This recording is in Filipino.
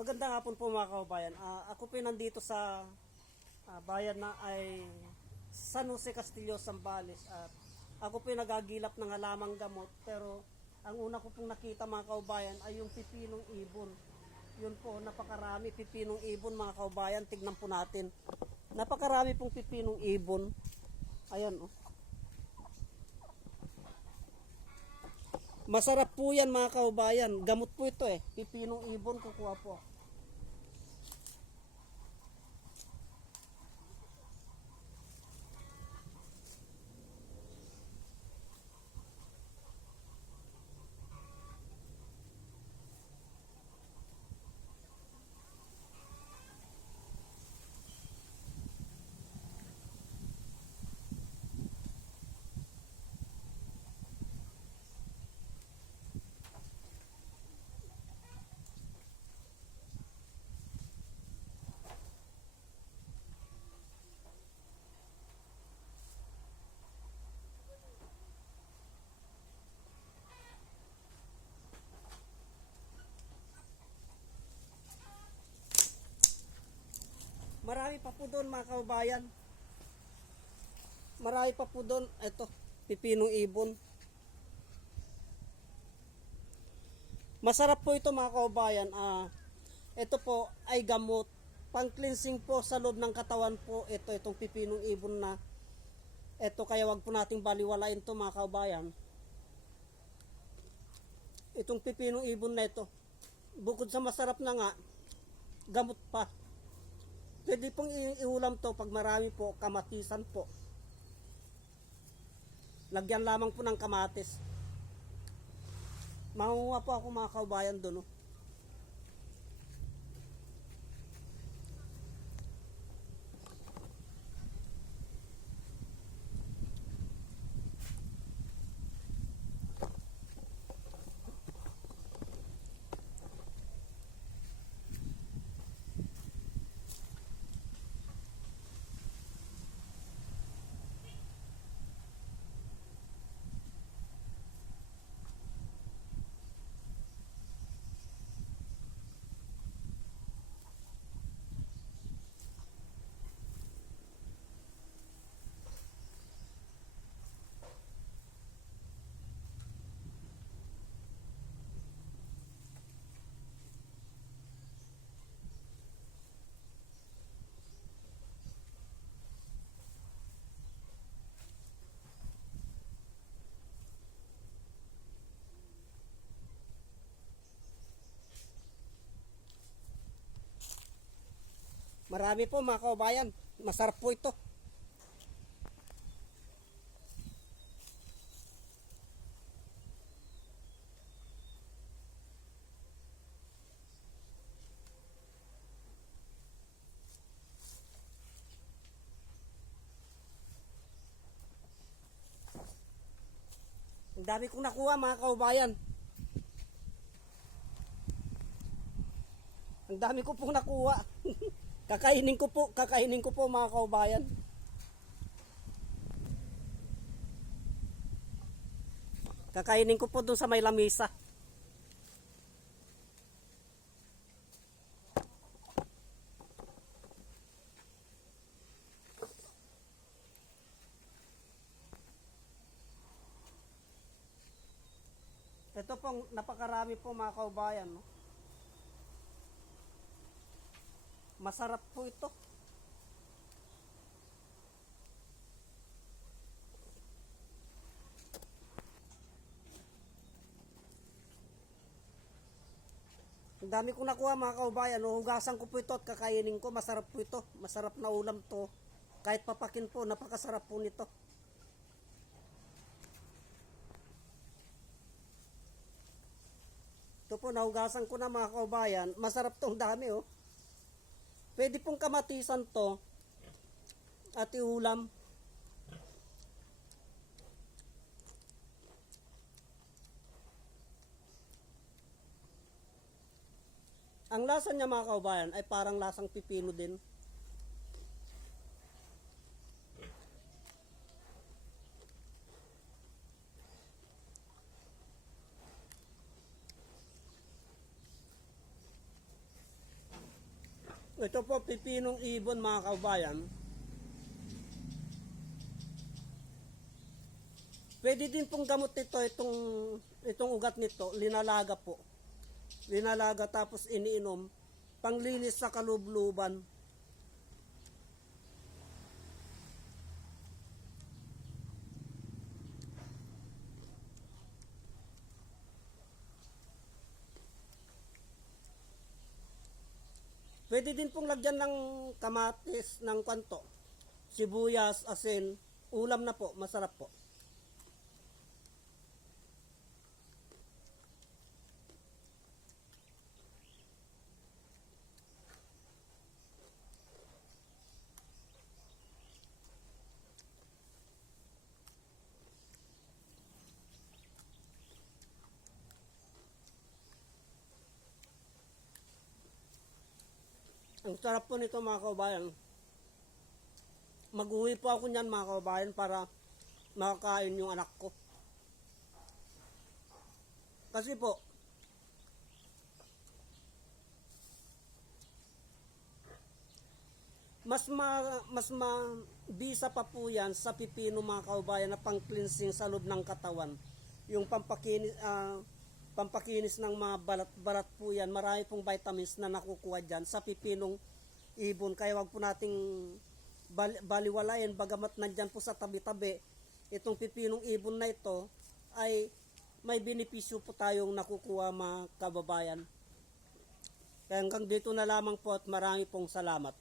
Magandang hapon po mga kababayan. Ako po nandito sa bayan na ay San Jose Castillo, Zambales. At ako po nagagilap ng halamang gamot. Pero ang una ko pong nakita mga kababayan ay yung pipinong ibon. Yun po, napakarami pipinong ibon mga kababayan. Tignan po natin. Napakarami pong pipinong ibon. Ayan oh. Masarap po yan mga kababayan. Gamot po ito Pipinong ibon kukuha po. Marami pa po doon mga kababayan. Marami pa po doon. Ito, pipinong ibon. Masarap po ito mga kababayan. Ito po ay gamot. Pang-cleansing po sa loob ng katawan po. Itong pipinong ibon na. Ito kaya wag po nating baliwalain to mga kababayan. Itong pipinong ibon na ito. Bukod sa masarap na nga, gamot pa. Pwede pong iulam to pag marami po, kamatisan po. Lagyan lamang po ng kamatis. Mangunguha po ako mga kaubayan doon. Marami po mga kaubayan. Masarap po ito. Ang dami kong nakuha mga kaubayan. Ang dami ko pong nakuha. Kakainin ko po mga kaubayan. Kakainin ko po doon sa may lamisa. Ito pong napakarami po mga kaubayan. No? Masarap po ito. Ang dami kong nakuha mga kaubayan. Hugasan ko po ito at kakainin ko. Masarap po ito. Masarap na ulam to. Kahit papakin po, napakasarap po nito. Ito po, nahugasan ko na mga kaubayan. Masarap tong dami oh. Pwede pong kamatisan to at iulam. Ang lasa niya mga kaubayan ay parang lasang pipino din. Ito po, pipinong ibon mga kabayan. Pwede din pong gamot nito, itong ugat nito, linalaga po. Linalaga tapos iniinom, panglinis sa kalubluban. Pwede din pong lagyan ng kamatis, ng kanto, sibuyas, asin, ulam na po, masarap po. Ang sarap po nito mga kabayan. Mag-uwi po ako niyan mga kabayan para makakain yung anak ko. Kasi po, mas mabisa pa po yan sa pipino mga kabayan na pang-cleansing sa loob ng katawan. Yung pampakinis ng mga balat-balat po yan. Marami pong vitamins na nakukuha dyan sa pipinong ibon. Kaya wag po nating baliwalain, bagamat nandyan po sa tabi-tabi. Itong pipinong ibon na ito ay may benepisyo po tayong nakukuha mga kababayan. Kaya hanggang dito na lamang po at marami pong salamat.